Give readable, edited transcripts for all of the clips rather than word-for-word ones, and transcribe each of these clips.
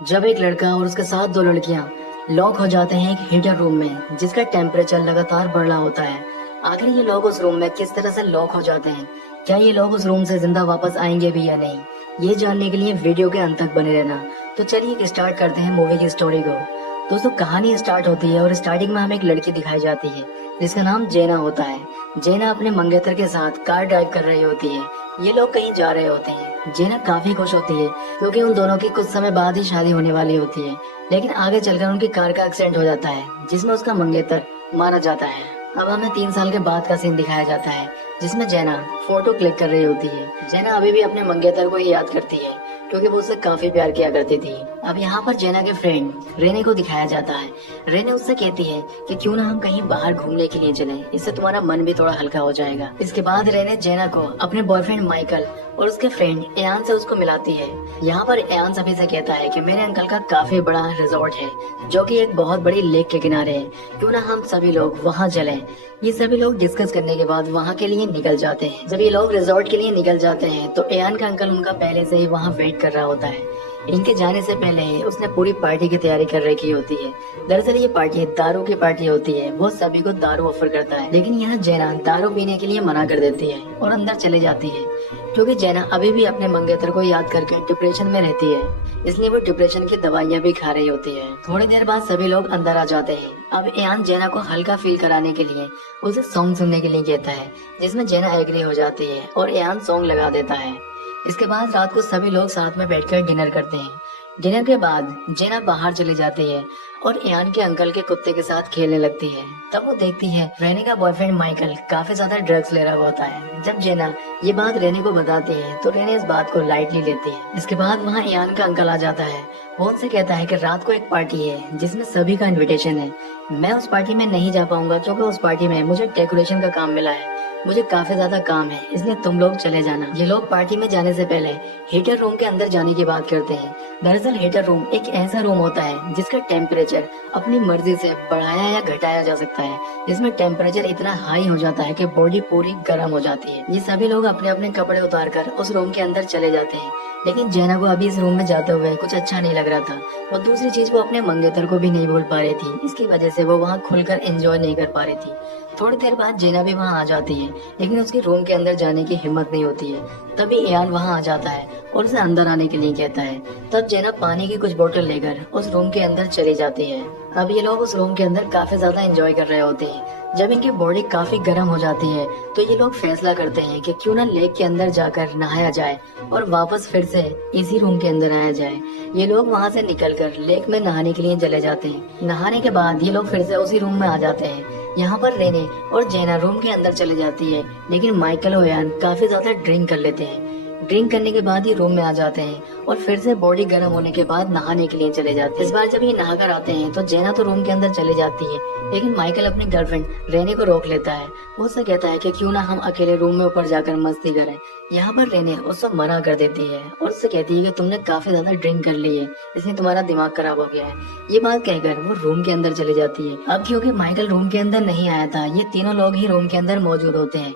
जब एक लड़का और उसके साथ दो लड़कियां लॉक हो जाते हैं एक हीटर रूम में जिसका टेम्परेचर लगातार बढ़ रहा होता है। आखिर ये लोग उस रूम में किस तरह से लॉक हो जाते हैं, क्या ये लोग उस रूम से जिंदा वापस आएंगे भी या नहीं, ये जानने के लिए वीडियो के अंत तक बने रहना। तो चलिए स्टार्ट करते हैं मूवी की स्टोरी को। दोस्तों, कहानी स्टार्ट होती है और स्टार्टिंग में हमें एक लड़की दिखाई जाती है जिसका नाम जेना होता है। जेना अपने मंगेतर के साथ कार ड्राइव कर रही होती है। ये लोग कहीं जा रहे होते हैं। जेना काफी खुश होती है क्योंकि उन दोनों की कुछ समय बाद ही शादी होने वाली होती है। लेकिन आगे चलकर उनकी कार का एक्सीडेंट हो जाता है जिसमें उसका मंगेतर मारा जाता है। अब हमें 3 साल के बाद का सीन दिखाया जाता है जिसमें जेना फोटो क्लिक कर रही होती है। जेना अभी भी अपने मंगेतर को ही याद करती है क्योंकि वो उससे काफी प्यार किया करती थी। अब यहाँ पर जेना के फ्रेंड रेने को दिखाया जाता है। रेने उससे कहती है कि क्यों ना हम कहीं बाहर घूमने के लिए चलें, इससे तुम्हारा मन भी थोड़ा हल्का हो जाएगा। इसके बाद रेने जेना को अपने बॉयफ्रेंड माइकल और उसके फ्रेंड एयान से उसको मिलाती है। यहाँ पर एयान सभी से कहता है कि मेरे अंकल का काफी बड़ा रिजॉर्ट है जो कि एक बहुत बड़ी लेक के किनारे है, क्यों ना हम सभी लोग वहाँ चलें। ये सभी लोग डिस्कस करने के बाद वहाँ के लिए निकल जाते हैं। जब ये लोग रिजॉर्ट के लिए निकल जाते हैं तो एयान का अंकल उनका पहले से ही वहाँ वेट कर रहा होता है। इनके जाने से पहले ही उसने पूरी पार्टी की तैयारी कर रखी होती है। दरअसल ये पार्टी दारू की पार्टी होती है। वो सभी को दारू ऑफर करता है, लेकिन यहाँ जेना दारू पीने के लिए मना कर देती है और अंदर चले जाती है क्योंकि जेना अभी भी अपने मंगेतर को याद करके डिप्रेशन में रहती है, इसलिए वो डिप्रेशन की दवाइयाँ भी खा रही होती है। थोड़ी देर बाद सभी लोग अंदर आ जाते हैं। अब एयान जेना को हल्का फील कराने के लिए उसे सॉन्ग सुनने के लिए कहता है जिसमें जेना एग्री हो जाती है और एयान सॉन्ग लगा देता है। इसके बाद रात को सभी लोग साथ में बैठकर डिनर करते हैं। डिनर के बाद जेना बाहर चली जाती है और एयान के अंकल के कुत्ते के साथ खेलने लगती है। तब वो देखती है रेने का बॉयफ्रेंड माइकल काफी ज्यादा ड्रग्स ले रहा होता है। जब जेना ये बात रेने को बताती है तो रेने इस बात को लाइटली लेती है। इसके बाद वहाँ एयान का अंकल आ जाता है। वो उनसे कहता है कि रात को एक पार्टी है जिसमें सभी का इनविटेशन है। मैं उस पार्टी में नहीं जा पाऊंगा क्योंकि उस पार्टी में मुझे डेकोरेशन का काम मिला है, मुझे काफी ज्यादा काम है, इसलिए तुम लोग चले जाना। ये लोग पार्टी में जाने से पहले हीटर रूम के अंदर जाने की बात करते हैं। दरअसल हीटर रूम एक ऐसा रूम होता है जिसका टेम्परेचर अपनी मर्जी से बढ़ाया या घटाया जा सकता है, जिसमें टेम्परेचर इतना हाई हो जाता है कि बॉडी पूरी गर्म हो जाती है। ये सभी लोग अपने अपने कपड़े उतार कर उस रूम के अंदर चले जाते हैं, लेकिन जेना को अभी इस रूम में जाते हुए कुछ अच्छा नहीं लग रहा था। और दूसरी चीज, वो अपने मंगेतर को भी नहीं भूल पा रही थी, इसकी वजह से वो वहाँ खुलकर एंजॉय नहीं कर पा रही थी। थोड़ी देर बाद जेना भी वहाँ आ जाती है, लेकिन उसके रूम के अंदर जाने की हिम्मत नहीं होती है। तभी एयान वहाँ आ जाता है और उसे अंदर आने के लिए कहता है। तब जेना पानी की कुछ बोतल लेकर उस रूम के अंदर चली जाती है। अब ये लोग उस रूम के अंदर काफी ज्यादा एंजॉय कर रहे होते हैं। जब इनकी बॉडी काफी गर्म हो जाती है तो ये लोग फैसला करते हैं कि क्यों ना लेक के अंदर जाकर नहाया जाए और वापस फिर से इसी रूम के अंदर आया जाए। ये लोग वहाँ से निकलकर लेक में नहाने के लिए चले जाते हैं। नहाने के बाद ये लोग फिर से उसी रूम में आ जाते हैं। यहाँ पर रेने और जेना रूम के अंदर चले जाती है, लेकिन माइकल और यान काफी ज्यादा ड्रिंक कर लेते हैं। ड्रिंक करने के बाद ये रूम में आ जाते हैं और फिर से बॉडी गर्म होने के बाद नहाने के लिए चले जाते हैं। इस बार जब ये नहाकर आते हैं तो जेना तो रूम के अंदर चली जाती है, लेकिन माइकल अपनी गर्लफ्रेंड रेने को रोक लेता है। वो उससे कहता है कि क्यों ना हम अकेले रूम में ऊपर जाकर मस्ती करें। यहाँ पर रेने उससे मना कर देती है और उससे कहती है कि तुमने काफी ज्यादा ड्रिंक कर ली है, इसलिए तुम्हारा दिमाग खराब हो गया है। ये बात कहकर वो रूम के अंदर चली जाती है। अब क्योंकि माइकल रूम के अंदर नहीं आया था, ये तीनों लोग ही रूम के अंदर मौजूद होते हैं।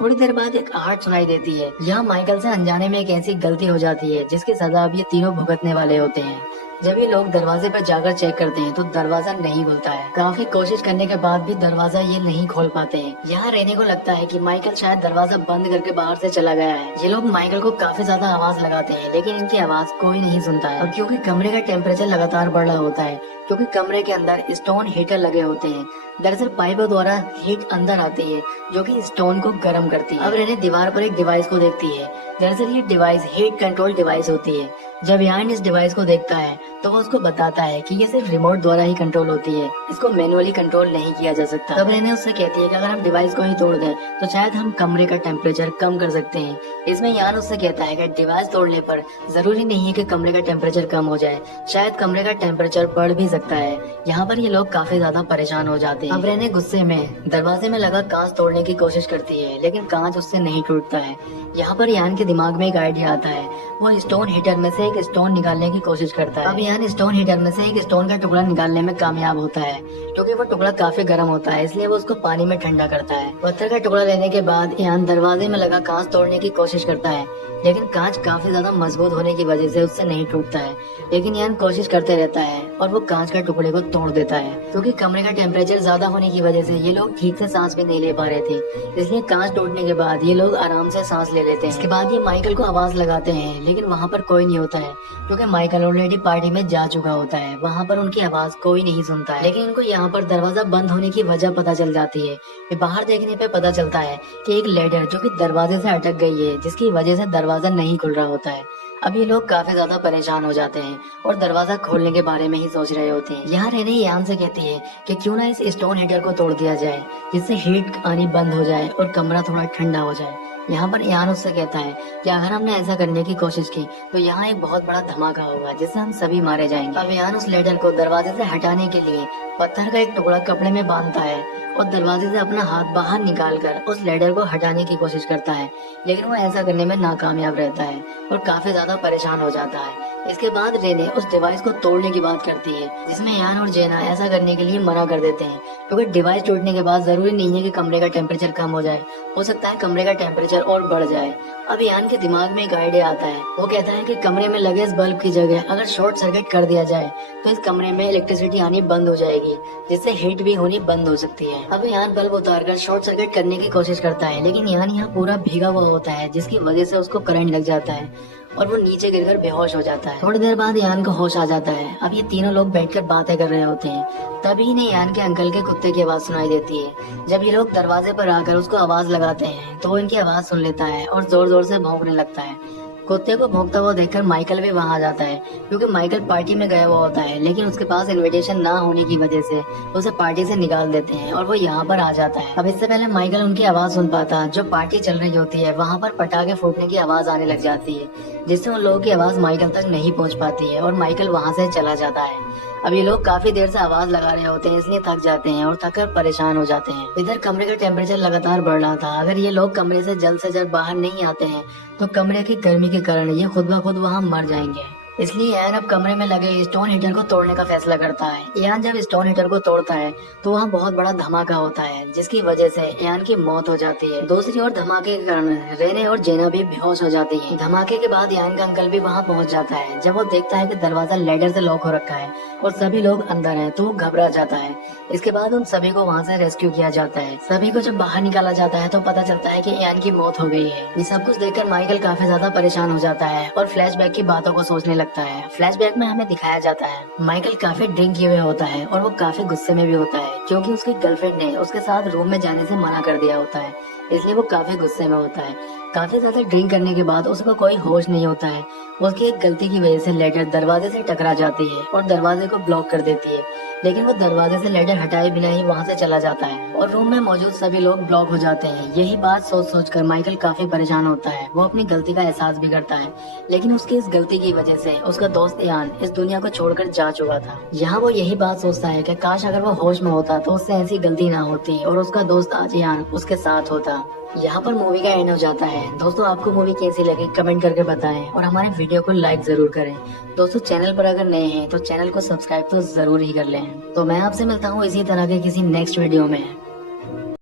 थोड़ी देर बाद एक आहट सुनाई देती है। यहाँ माइकल से अनजाने में एक ऐसी गलती हो जाती है जिसकी सजा अब ये तीनों भुगतने वाले होते हैं। जब ये लोग दरवाजे पर जाकर चेक करते हैं तो दरवाजा नहीं खुलता है। काफी कोशिश करने के बाद भी दरवाजा ये नहीं खोल पाते हैं। यहाँ रहने को लगता है कि माइकल शायद दरवाजा बंद करके बाहर से चला गया है। ये लोग माइकल को काफी ज्यादा आवाज लगाते हैं, लेकिन इनकी आवाज कोई नहीं सुनता है। और क्योंकि कमरे का टेम्परेचर लगातार बढ़ रहा होता है, क्योंकि कमरे के अंदर स्टोन हीटर लगे होते हैं। दरअसल पाइपों द्वारा हीट अंदर आती है जो कि स्टोन को गर्म करती है। अब रेने दीवार पर एक डिवाइस को देखती है। दरअसल ये डिवाइस हीट कंट्रोल डिवाइस होती है। जब यान इस डिवाइस को देखता है तो वो उसको बताता है कि ये सिर्फ रिमोट द्वारा ही कंट्रोल होती है, इसको मैनुअली कंट्रोल नहीं किया जा सकता। तब रेने उससे कहती है कि अगर हम डिवाइस को ही तोड़ दें तो शायद हम कमरे का टेम्परेचर कम कर सकते हैं। इसमें यान उससे कहता है कि डिवाइस तोड़ने पर जरूरी नहीं है कि कमरे का टेम्परेचर कम हो जाए, शायद कमरे का टेम्परेचर बढ़ भी सकता है। यहाँ पर ये लोग काफी ज्यादा परेशान हो जाते हैं। अब रेने गुस्से में दरवाजे में लगा कांच तोड़ने की कोशिश करती है, लेकिन कांच उससे नहीं टूटता है। यहाँ पर यान के दिमाग में एक आइडिया आता है। वो स्टोन हीटर में से एक स्टोन निकालने की कोशिश करता है। अब यान स्टोन हीटर में से एक स्टोन का टुकड़ा निकालने में कामयाब होता है। क्योंकि वो टुकड़ा काफी गर्म होता है, इसलिए वो उसको पानी में ठंडा करता है। पत्थर का टुकड़ा लेने के बाद यान दरवाजे में लगा कांच तोड़ने की कोशिश करता है, लेकिन कांच काफी ज्यादा मजबूत होने की वजह से उससे नहीं टूटता है। लेकिन यान कोशिश करते रहता है और वो कांच के टुकड़े को तोड़ देता है, क्योंकि कमरे का टेम्परेचर ज्यादा होने की वजह से ये लोग ठीक से सांस भी नहीं ले पा रहे थे। इसलिए कांच टूटने के बाद ये लोग आराम से सांस ले लेते हैं। इसके बाद ये माइकल को आवाज लगाते हैं, लेकिन वहाँ पर कोई नहीं होता है, क्योंकि माइकल ऑलरेडी पार्टी में जा चुका होता है। वहाँ पर उनकी आवाज कोई नहीं सुनता है। लेकिन इनको यहाँ पर दरवाजा बंद होने की वजह पता चल जाती है। ये बाहर देखने पे पता चलता है कि एक लेडर जो कि दरवाजे से अटक गई है, जिसकी वजह से दरवाजा नहीं खुल रहा होता है। अब ये लोग काफी ज्यादा परेशान हो जाते हैं और दरवाजा खोलने के बारे में ही सोच रहे होते हैं। यहाँ रेने यान से कहती है कि क्यों ना इस स्टोन हीटर को तोड़ दिया जाए, जिससे हीट आनी बंद हो जाए और कमरा थोड़ा ठंडा हो जाए। यहाँ पर यान उससे कहता है कि अगर हमने ऐसा करने की कोशिश की तो यहाँ एक बहुत बड़ा धमाका होगा, जिससे हम सभी मारे जाएंगे। अब यान उस लेडर को दरवाजे से हटाने के लिए पत्थर का एक टुकड़ा कपड़े में बांधता है और दरवाजे से अपना हाथ बाहर निकाल कर उस लेडर को हटाने की कोशिश करता है, लेकिन वो ऐसा करने में नाकामयाब रहता है और काफी ज्यादा परेशान हो जाता है। इसके बाद रेने उस डिवाइस को तोड़ने की बात करती है, जिसमें यान और जेना ऐसा करने के लिए मना कर देते हैं, क्योंकि डिवाइस टूटने के बाद जरूरी नहीं है कि कमरे का टेम्परेचर कम हो जाए, हो सकता है कमरे का टेम्परेचर और बढ़ जाए। अब यान के दिमाग में एक आइडिया आता है। वो कहता है कि कमरे में लगे इस बल्ब की जगह अगर शॉर्ट सर्किट कर दिया जाए तो इस कमरे में इलेक्ट्रिसिटी आनी बंद हो जाएगी, जिससे हीट भी होनी बंद हो सकती है। अब यान बल्ब उतारकर शॉर्ट सर्किट करने की कोशिश करता है, लेकिन यान यहाँ पूरा भीगा हुआ होता है, जिसकी वजह से उसको करंट लग जाता है और वो नीचे गिरकर बेहोश हो जाता है। थोड़ी देर बाद यान को होश आ जाता है। अब ये तीनों लोग बैठकर बातें कर रहे होते हैं। तभी इन्हें यान के अंकल के कुत्ते की आवाज सुनाई देती है। जब ये लोग दरवाजे पर आकर उसको आवाज लगाते हैं तो वो इनकी आवाज सुन लेता है और जोर जोर से भौंकने लगता है। कुत्ते को भौंकता हुआ देखकर माइकल भी वहां आ जाता है, क्योंकि माइकल पार्टी में गया हुआ होता है, लेकिन उसके पास इनविटेशन ना होने की वजह से उसे पार्टी से निकाल देते हैं और वो यहाँ पर आ जाता है। अब इससे पहले माइकल उनकी आवाज सुन पाता, जो पार्टी चल रही होती है वहाँ पर पटाखे फूटने की आवाज आने लग जाती है, जिससे उन लोगों की आवाज माइकल तक नहीं पहुँच पाती है और माइकल वहाँ से चला जाता है। अब ये लोग काफी देर से आवाज लगा रहे होते हैं, इसलिए थक जाते हैं और थककर परेशान हो जाते हैं। इधर कमरे का टेम्परेचर लगातार बढ़ रहा था। अगर ये लोग कमरे से जल्द बाहर नहीं आते हैं तो कमरे की गर्मी के कारण ये खुद ब खुद वहाँ मर जाएंगे। इसलिए यान अब कमरे में लगे स्टोन हीटर को तोड़ने का फैसला करता है। यान जब स्टोन हीटर को तोड़ता है तो वहाँ बहुत बड़ा धमाका होता है, जिसकी वजह से यान की मौत हो जाती है। दूसरी ओर धमाके के कारण रेने और जेना भी बेहोश हो जाती है। धमाके के बाद यान का अंकल भी वहाँ पहुँच जाता है। जब वो देखता है कि दरवाजा लेडर से लॉक हो रखा है और सभी लोग अंदर हैं, तो वो घबरा जाता है। इसके बाद उन सभी को वहाँ से रेस्क्यू किया जाता है। सभी को जब बाहर निकाला जाता है तो पता चलता है कि यान की मौत हो गई है। ये सब कुछ देखकर माइकल काफी ज्यादा परेशान हो जाता है और फ्लैशबैक की बातों को सोचने लगता है। फ्लैशबैक में हमें दिखाया जाता है माइकल काफी ड्रिंक किए हुए होता है और वो काफी गुस्से में भी होता है, क्योंकि उसकी गर्लफ्रेंड ने उसके साथ रूम में जाने से मना कर दिया होता है, इसलिए वो काफी गुस्से में होता है। काफी ज्यादा ड्रिंक करने के बाद उसको कोई होश नहीं होता है। उसकी एक गलती की वजह से लेडर दरवाजे से टकरा जाती है और दरवाजे को ब्लॉक कर देती है, लेकिन वो दरवाजे से लेडर हटाए बिना ही वहाँ से चला जाता है और रूम में मौजूद सभी लोग ब्लॉक हो जाते हैं। यही बात सोच सोच कर माइकल काफी परेशान होता है। वो अपनी गलती का एहसास भी करता है, लेकिन उसकी इस गलती की वजह से उसका दोस्त यान इस दुनिया को छोड़कर जा चुका था। यहाँ वो यही बात सोचता है कि काश अगर वो होश में होता तो उससे ऐसी गलती ना होती और उसका दोस्त आज यान उसके साथ होता। यहाँ पर मूवी का एंड हो जाता है। दोस्तों, आपको मूवी कैसी लगी कमेंट करके बताएं और हमारे वीडियो को लाइक जरूर करें। दोस्तों, चैनल पर अगर नए हैं तो चैनल को सब्सक्राइब तो जरूर ही कर लें। तो मैं आपसे मिलता हूँ इसी तरह के किसी नेक्स्ट वीडियो में।